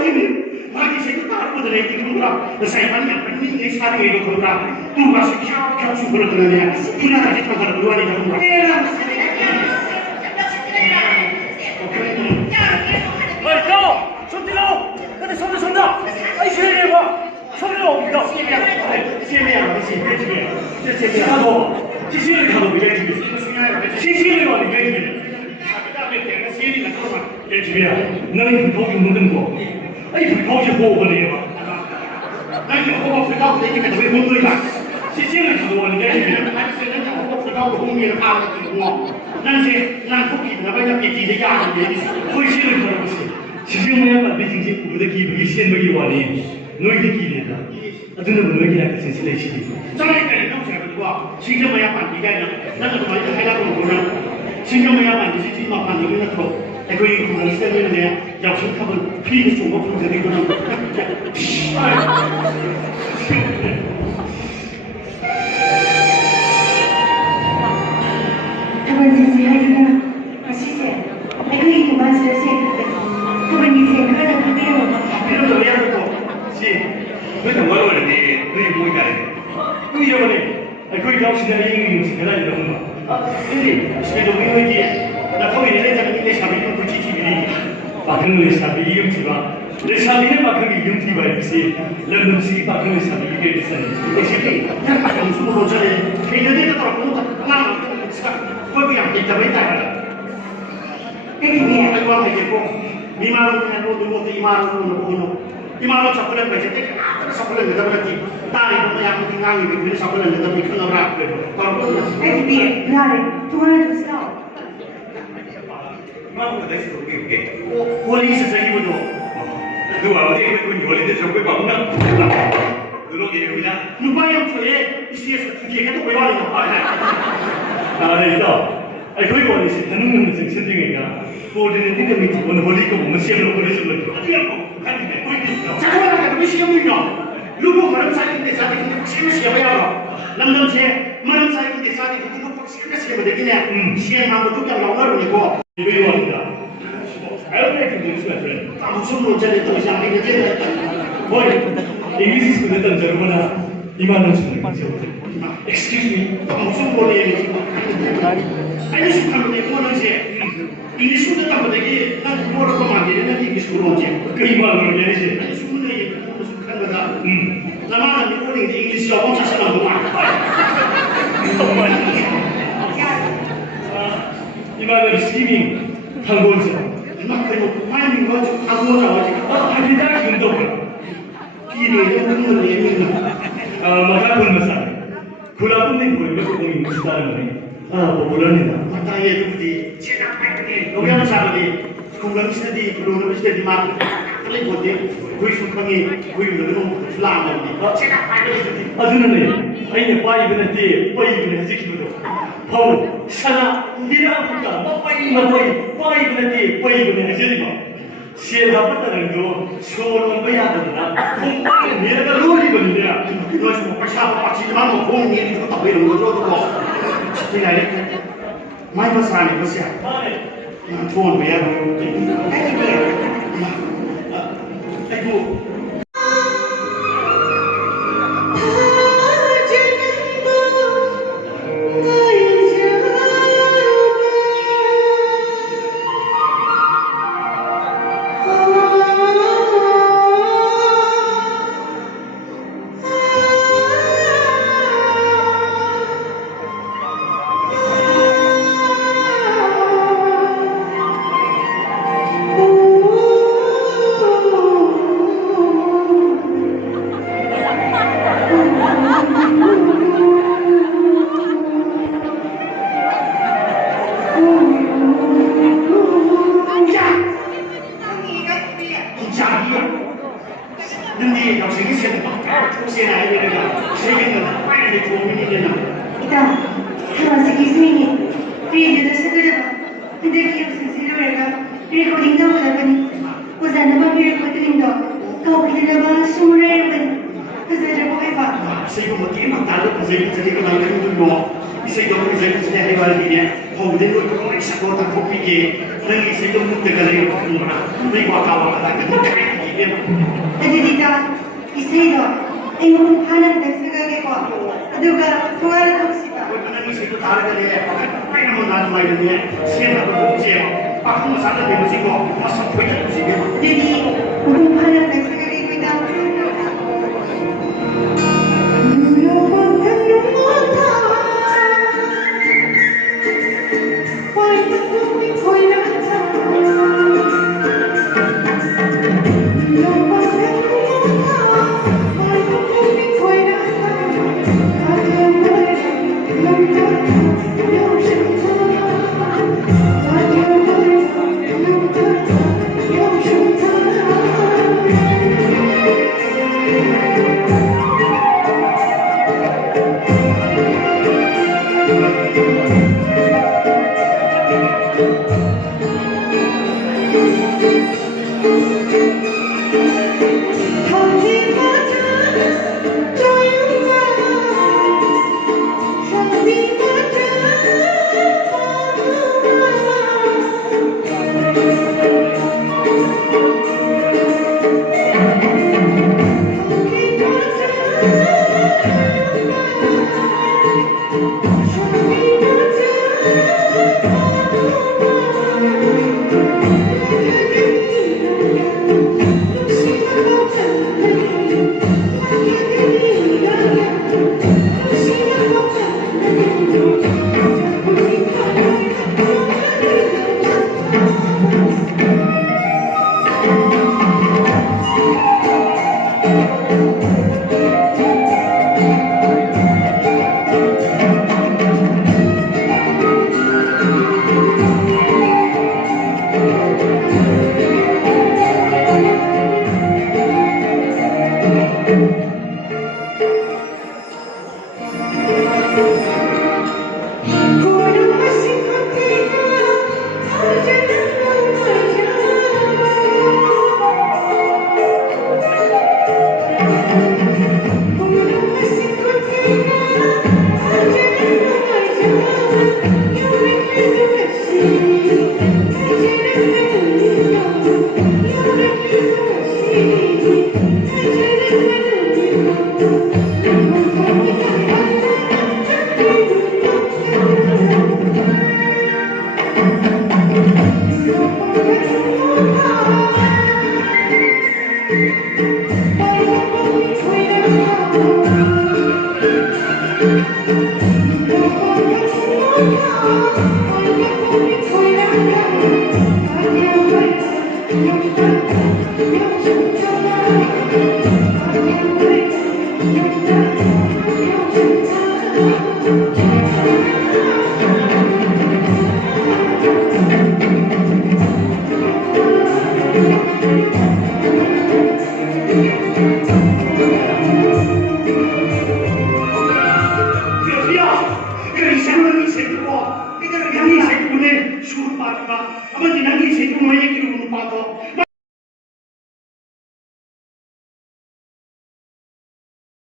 ꯑꯩꯒꯤꯅꯤ ꯃꯥꯒꯤ ꯏꯁꯩꯗꯣ ꯇꯥꯔꯛꯄꯗ ꯑꯩꯗꯤ ꯈꯪꯕ꯭ꯔꯥ ꯉꯁꯥꯏ ꯃꯥꯅ ꯌꯥꯝ ꯀꯟꯅꯤꯡꯉꯩ ꯁꯥꯔꯤꯉꯩꯗꯣ ꯈꯪꯕ꯭ꯔꯥ ꯇꯨꯒꯥꯁꯦ ꯈ꯭ꯌꯥꯎ ꯈ꯭ꯌꯥꯎ ꯆꯨꯈꯠꯂꯛꯇꯅꯅꯦ ꯐꯨꯅꯥꯒꯁꯦ ꯊꯥꯡꯒꯠꯂꯛꯄ ꯋꯥꯅꯤꯗ ꯈꯪꯕ꯭ꯔꯥ 근데 선다! 아이, 시행해봐! 선을 옮겨! 너는 불법이 없는 거. 아니, 불법이 호흡을 해봐. 아니, 호흡 불가고 되니까 왜 못 놀까? 시시를 가져오는데, 호흡 불가고 공기를 파악하고, 난 토끼, 나가 비기대 야는데, 훨씬을 걸어보세요. 시시를 해봐, 내 진짜 우리가 기분이 시행하기 원해. 너희들 기대다. 어떤 너희들한테 진실의 시기. 정말까지 명시해보고, 신경을 약간 비가야 나도 많이 하려고 보나, 신경을 약간 이제 막 만들면 또. 거기 그런 시대인데 약속하면 피가 좀 높은 데는他们自己还是呢，谢谢，还可以多谢谢，他们以前可能没有我。이런 거 해야 되고, 씨, 그래서 뭐라고 그러니? 너희 보니까 그 이번에 거기 나오시는 이름이 무슨 대단히 그런 거. 근데 집에도 우리 나 거기 내장인데 샤비는 그 지키기니 박흥의 샤비 이용지가 내 샤비는 박흥의 이용지가 있지 런던식이 박흥의 샤비 이게 있었니 대신에 약간 영수로 전에 개인들이 돌아보는 거 하나 거기 안 있다고 했다 네, 아이고 하겠고 이만원 그냥 놓고 이만원 놓고 이만원 잡으려고 했을 때 잡으려고 내다 버렸지 딸이 보면 약간 생각이 그래 잡으려고 내다 버리고 큰어라 그래 바로 네, 나를 도와줬어. 원리 선생님도 누가 어디 그 원리대 정글 받나? 그러게 그냥 누가 영토에 이시에서 기계가 왜 와는 거 나는 있다. 아니 그리고 원리 하는 건 선생님이가 보드는 띵을 밑에 오늘 원리가 뭐 시험을 보내서 그렇죠. 그냥 가는데 보이겠죠. 잠깐만 그 시험이요. 루고 그런 사이인데 사이인데 시험이야. 남남체 많은 사이인데 사이인데 그거 시험 되겠냐? 시험하고 그냥 영어를 내고 외워한다. 알아야 되는 수가 무슨 문제를 또 시작하게 되는 뭐 인гл리시 스쿨 했던 저러거나 이만원 주는 거죠. Excuse me. 무슨 말이에요? 아니 스쿨하면 이거는 이제 인글리시 스쿨 했던 거지. 난 그거를 또 만들면 인글리시 스쿨로 오지. 그 이만원을 내야지. 아니 스쿨에 무슨 한 거다. 나만은 이거는 이제 인글리시 영어 자신한 거만. 정말. 이만원 스키밍 한국에서. 그리고 많이 가지고 하고 나와지고 하기다 운동을 기회에 그런 얘기는 마가 불면서 그라분이 보이고 공이 무시다는 거니 뭐 그러니다 마타에 누구지 제가 밝게 노래하는 사람이 공감시들이 그러는 시대들이 막 끌리 보지 구이숙하니 구이는 슬라모니 제가 밝게 아주는 아이네 빠이브는데 빠이브는 지키고도 파울 사나 니라 보다 빠이브는데 빠이브는 하지마 시엘하겠다는 거 쇼는 거야 되나 공방에 내가 롤이거든요 그래서 뭐 파샤고 빠지지만 뭐 공이 이거 다 이런 거죠 그거 그냥 이렇게 많이 본 사람이 것이야 좋은 왜야 아이고 이게 그러니까 이세이도 이모는 파는 데 생각이고 누가 통화를 합시다. 하나님 세도 다르게 빨간 나도 말이네 세나도 목지에 박수 사는 데 보시고 와서 보이는 보시게 여기 우리 파는 데 생각이고 있다. Suruh Pak, apa jenang di situ mau yang kirim Pak?